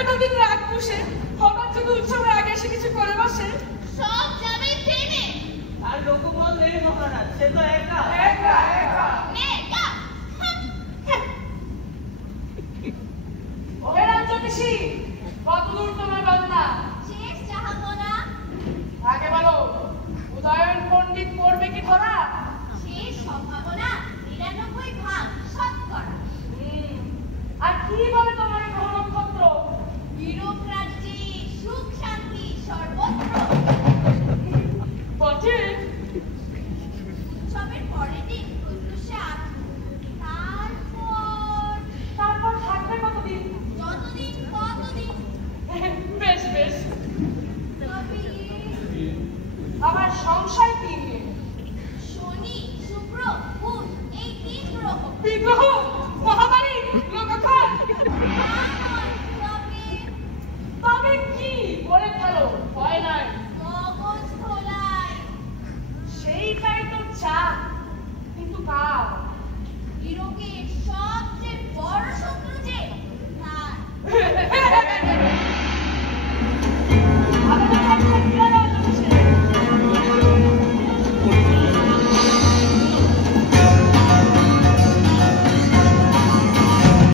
এতদিন রাগ বসে হঠাৎ যদি উৎসবের আগে এসে কিছু করে বসে, সব যাবে ট্রেনে। আর লোকমল নেই মহারাজ, সে তো একা একা একা। একা। ওহে রাজ্যকেশী, কতদূর তোমার বাজনা? শেষ জাহাপনা। আগে বলো, উদয়ন পণ্ডিত পড়বে কি ধরা? শেষ সম্ভাবনা ৯৯ ভাগ শতকরা। আর কি বলে